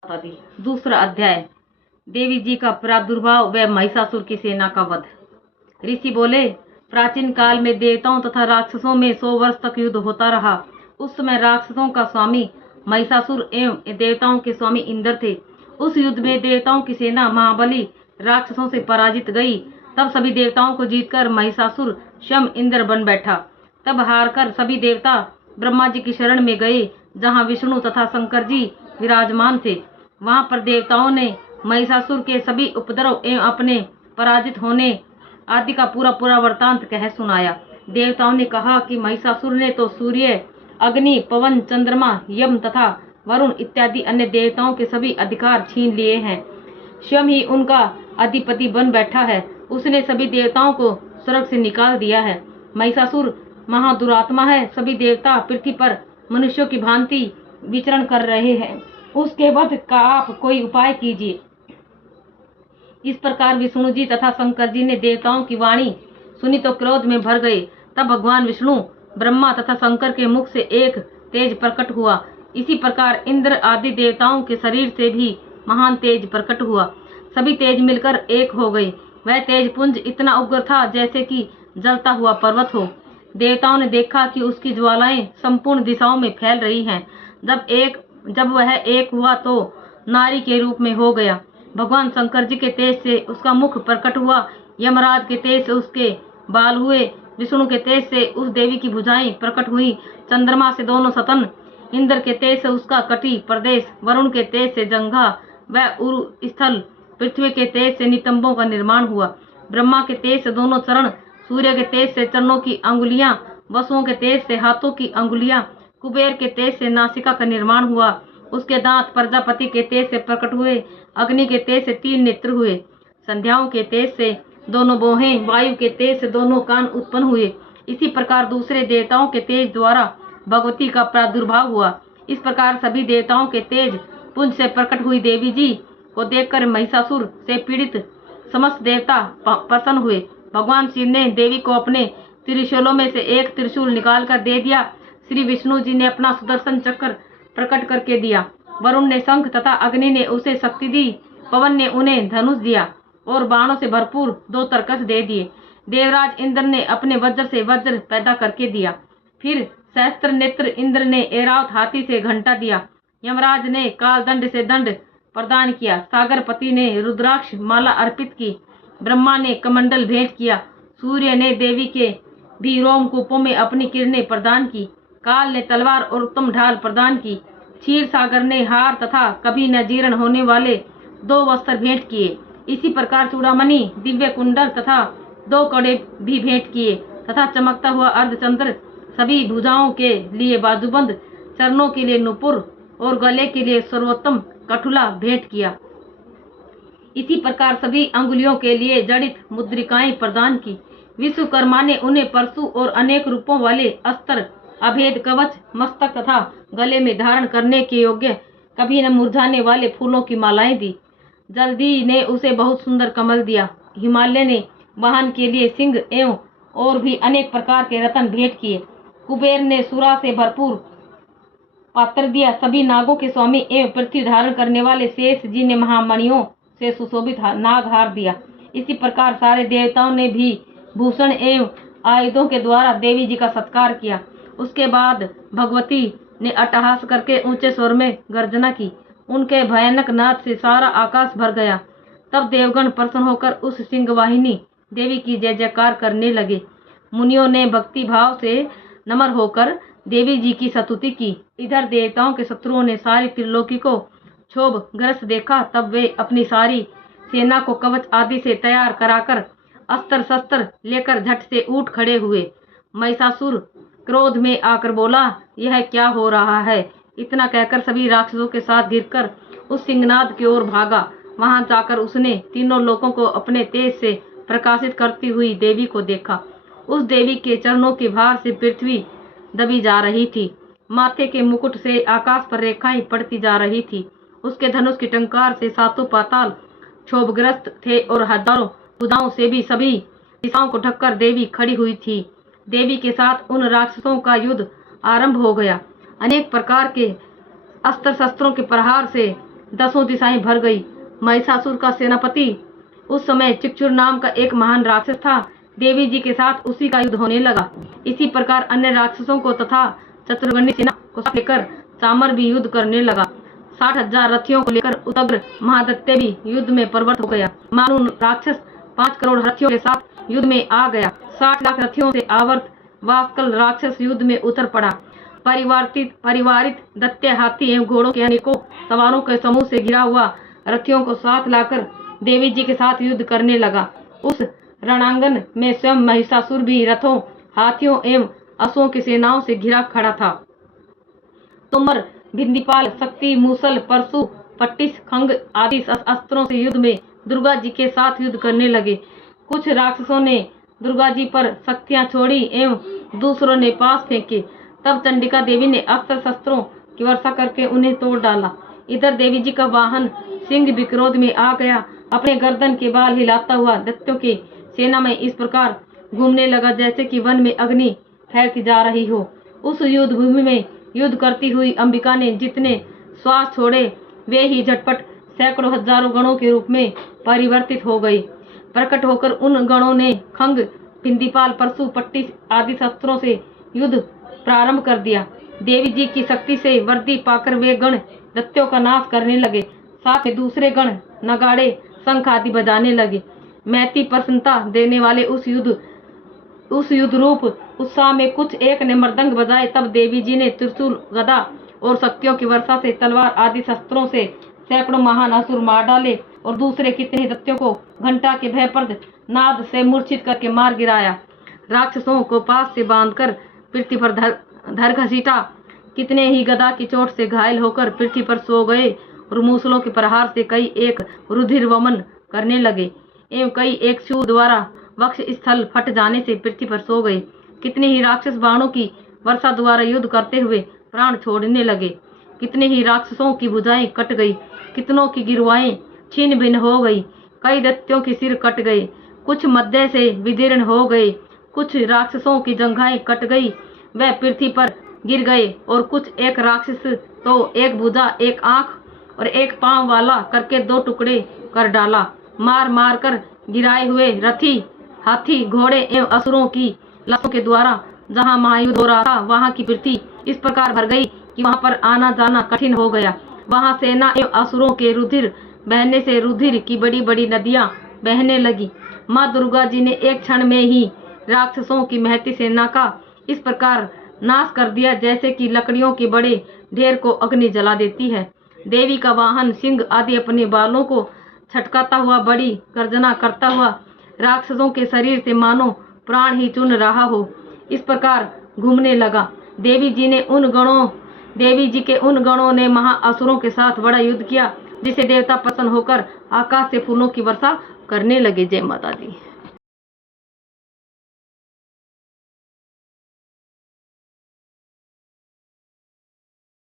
आदि। दूसरा अध्याय, देवी जी का प्रादुर्भाव व महिषासुर की सेना का वध। ऋषि बोले, प्राचीन काल में देवताओं तथा राक्षसों में 100 वर्ष तक युद्ध होता रहा। उस समय राक्षसों का स्वामी महिषासुर एवं देवताओं के स्वामी इंद्र थे। उस युद्ध में देवताओं की सेना महाबली राक्षसों से पराजित गई। तब सभी देवताओं को जीतकर महिषासुर स्वयं इंद्र बन बैठा। तब हारकर सभी देवता ब्रह्मा जी की शरण में गए, जहाँ विष्णु तथा शंकर जी विराजमान थे। वहां पर देवताओं ने महिषासुर के सभी उपद्रव एवं अपने पराजित होने आदि का पूरा वृतांत कह सुनाया। देवताओं ने कहा कि महिषासुर ने तो सूर्य, अग्नि, पवन, चंद्रमा, यम तथा वरुण इत्यादि अन्य देवताओं के सभी अधिकार छीन लिए हैं। स्वयं ही उनका अधिपति बन बैठा है। उसने सभी देवताओं को स्वर्ग से निकाल दिया है। महिषासुर महादुरात्मा है। सभी देवता पृथ्वी पर मनुष्यों की भांति विचरण कर रहे हैं। उसके वध का आप कोई उपाय कीजिए। इस प्रकार विष्णु जी तथा शंकर जी ने देवताओं की वाणी सुनी तो क्रोध में भर गए। तब भगवान विष्णु, ब्रह्मा तथा शंकर के मुख से एक तेज प्रकट हुआ। इसी प्रकार इंद्र आदि देवताओं के शरीर से भी महान तेज प्रकट हुआ। सभी तेज मिलकर एक हो गए। वह तेज पुंज इतना उग्र था जैसे कि जलता हुआ पर्वत हो। देवताओं ने देखा कि उसकी ज्वालाएं संपूर्ण दिशाओं में फैल रही हैं। जब वह एक हुआ तो नारी के रूप में हो गया। भगवान शंकर जी के तेज से उसका मुख प्रकट हुआ। यमराज के तेज से उसके बाल हुए। विष्णु के तेज से उस देवी की भुजाएं प्रकट हुई। चंद्रमा से दोनों सतन, इंद्र के तेज से उसका कटी प्रदेश, वरुण के तेज से जंघा व उरु स्थल, पृथ्वी के तेज से नितंबों का निर्माण हुआ। ब्रह्मा के तेज से दोनों चरण, सूर्य के तेज से चरणों की अंगुलियां, वसुओं के तेज से हाथों की अंगुलियां, कुबेर के तेज से नासिका का निर्माण हुआ। उसके दांत प्रजापति के तेज से प्रकट हुए। अग्नि के तेज से 3 नेत्र हुए। संध्याओं के तेज से दोनों भौहें, वायु के तेज से दोनों कान उत्पन्न हुए। इसी प्रकार दूसरे देवताओं के तेज द्वारा भगवती का प्रादुर्भाव हुआ। इस प्रकार सभी देवताओं के तेज पुंज से प्रकट हुई देवी जी को देखकर महिषासुर से पीड़ित समस्त देवता प्रसन्न हुए। भगवान शिव ने देवी को अपने त्रिशूलों में से एक त्रिशूल निकाल कर दे दिया। श्री विष्णु जी ने अपना सुदर्शन चक्र प्रकट करके दिया। वरुण ने शंख तथा अग्नि ने उसे शक्ति दी। पवन ने उन्हें धनुष दिया और बाणों से भरपूर 2 तरकश दे दिए। देवराज इंद्र ने अपने वज्र से वज्र पैदा करके दिया। फिर सहस्त्र नेत्र इंद्र ने ऐरावत हाथी से घंटा दिया। यमराज ने काल दंड से दंड प्रदान किया। सागरपति ने रुद्राक्ष माला अर्पित की। ब्रह्मा ने कमंडल भेंट किया। सूर्य ने देवी के भी रोमकूपों में अपनी किरणें प्रदान की। काल ने तलवार और उत्तम ढाल प्रदान की। क्षीर सागर ने हार तथा कभी न जीर्ण होने वाले 2 वस्त्र भेंट किए। इसी प्रकार चूड़ामणि, दिव्य कुंडल तथा 2 कड़े भी भेंट किए तथा चमकता हुआ अर्धचंद्र, सभी भुजाओं के लिए बाजूबंद, चरणों के लिए नुपुर और गले के लिए सर्वोत्तम कठुला भेंट किया। इसी प्रकार सभी अंगुलियों के लिए जड़ित मुद्रिकाएं प्रदान की। विश्वकर्मा ने उन्हें परशु और अनेक रूपों वाले अस्त्र, अभेद कवच, मस्तक तथा गले में धारण करने के योग्य कभी न मुरझाने वाले फूलों की मालाएं दी। जल्दी ने उसे बहुत सुंदर कमल दिया। हिमालय ने वाहन के लिए सिंह एवं और भी अनेक प्रकार के रत्न भेंट किए। कुबेर ने सुरा से भरपूर पात्र दिया। सभी नागों के स्वामी एवं पृथ्वी धारण करने वाले शेष जी ने महामणियों से सुशोभित नागहार दिया। इसी प्रकार सारे देवताओं ने भी भूषण एवं आयुधों के द्वारा देवी जी का सत्कार किया। उसके बाद भगवती ने अट्टहास करके ऊंचे स्वर में गर्जना की। उनके भयानक नाद से सारा आकाश भर गया। तब देवगण प्रसन्न होकर उस सिंहवाहिनी देवी की जय जयकार करने लगे। मुनियों ने भक्ति भाव से नम्र होकर देवी जी की स्तुति की। इधर देवताओं के शत्रुओं ने सारी त्रिलोकी को क्षोभग्रस्त देखा। तब वे अपनी सारी सेना को कवच आदि से तैयार कराकर अस्त्र शस्त्र लेकर झट से उठ खड़े हुए। महिषासुर क्रोध में आकर बोला, यह क्या हो रहा है? इतना कहकर सभी राक्षसों के साथ गिरकर उस सिंहनाद की ओर भागा। वहां जाकर उसने तीनों लोकों को अपने तेज से प्रकाशित करती हुई देवी को देखा। उस देवी के चरणों के भार से पृथ्वी दबी जा रही थी। माथे के मुकुट से आकाश पर रेखाएं पड़ती जा रही थी। उसके धनुष की टंकार से 7 पाताल क्षोभग्रस्त थे और हजारों भुजाओं से भी सभी दिशाओं को ढककर देवी खड़ी हुई थी। देवी के साथ उन राक्षसों का युद्ध आरंभ हो गया। अनेक प्रकार के अस्त्र शस्त्रों के प्रहार से 10 दिशाएं भर गई। महिषासुर का सेनापति उस समय चिक्षुर नाम का एक महान राक्षस था। देवी जी के साथ उसी का युद्ध होने लगा। इसी प्रकार अन्य राक्षसों को तथा चतुर्गणी सेना को साथ लेकर चामर भी युद्ध करने लगा। 60,000 रथियों को लेकर उदग्र महादैत्य भी युद्ध में प्रवृत्त हो गया। मानो राक्षस 5 करोड़ रथियों के साथ युद्ध में आ गया। 60 लाख रथियों से आवर्त वास्कल राक्षस युद्ध में उतर पड़ा। परिवारित दैत्य हाथी एवं घोड़ों के अनेकों सवारों के समूह से घिरा हुआ रथियों को साथ लाकर देवी जी के साथ युद्ध करने लगा। उस रणांगन में स्वयं महिषासुर भी रथों, हाथियों एवं अश्वों की सेनाओं से घिरा खड़ा था। तोमर, भिंदीपाल, शक्ति, मूसल, परशु, पट्टिस, खंग आदि अस्त्रों से युद्ध में दुर्गा जी के साथ युद्ध करने लगे। कुछ राक्षसों ने दुर्गा जी पर शक्तियां छोड़ी एवं दूसरों ने पास फेंके। तब चंडिका देवी ने अस्त्र शस्त्रों की वर्षा करके उन्हें तोड़ डाला। इधर देवी जी का वाहन सिंह भी क्रोध में आ गया। अपने गर्दन के बाल हिलाता हुआ दैत्यों की सेना में इस प्रकार घूमने लगा जैसे कि वन में अग्नि फैलती जा रही हो। उस युद्ध भूमि में युद्ध करती हुई अंबिका ने जितने श्वास छोड़े वे ही झटपट सैकड़ों हजारों गणों के रूप में परिवर्तित हो गई। प्रकट होकर उन गणों ने खंग, भिंदीपाल, परशु, पट्टिस आदि शस्त्रों से युद्ध प्रारंभ कर दिया। देवी जी की शक्ति से वर्दी पाकर वे गण दैत्यों का नाश करने लगे। साथ ही दूसरे गण नगाड़े, शंख आदि बजाने लगे। मैती प्रसन्नता देने वाले उस युद्ध रूप उत्साह में कुछ एक ने मृदंग बजाए। तब देवी जी ने त्रिशूल, गदा और शक्तियों की वर्षा से तलवार आदि शस्त्रों से सैकड़ों महान असुर मार डाले और दूसरे कितने दैत्यों को घंटा के भयप्रद नाद से मूर्छित करके मार गिराया। राक्षसों को पास से बांधकर पृथ्वी पर धर घसीटा। कितने ही गदा की चोट से घायल होकर पृथ्वी पर सो गए और मूसलों के प्रहार से कई एक रुधिर वमन करने लगे एवं कई एक शूल द्वारा वक्ष स्थल फट जाने से पृथ्वी पर सो गए। कितने ही राक्षस बाणों की वर्षा द्वारा युद्ध करते हुए प्राण छोड़ने लगे। कितने ही राक्षसों की भुजाएं कट गई, कितनों की गिरवाएं छिन्न भिन्न हो गई। कई दैत्यों के सिर कट गए, कुछ मध्य से विदीर्ण हो गए। कुछ राक्षसों की जंघाएं कट गई, वह पृथ्वी पर गिर गए और कुछ एक राक्षस तो एक भुजा, एक आंख और एक पांव वाला करके 2 टुकड़े कर डाला। मार मार कर गिराए हुए रथी, हाथी, घोड़े एवं असुरों की लाशों के द्वारा जहां महायुद्ध हो रहा था वहां की पृथ्वी इस प्रकार भर गई कि वहां पर आना जाना कठिन हो गया। वहां सेना एवं असुरों के रुधिर बहने से रुधिर की बड़ी बड़ी नदियां बहने लगी। माँ दुर्गा जी ने एक क्षण में ही राक्षसों की महती सेना का इस प्रकार नाश कर दिया जैसे कि लकड़ियों के बड़े ढेर को अग्नि जला देती है। देवी का वाहन सिंह आदि अपने बालों को छटकाता हुआ बड़ी गर्जना करता हुआ राक्षसों के शरीर से मानो प्राण ही चुन रहा हो, इस प्रकार घूमने लगा। देवी जी के उन गणों ने महाअसुरों के साथ बड़ा युद्ध किया जिससे देवता प्रसन्न होकर आकाश से फूलों की वर्षा करने लगे। जय माता दी।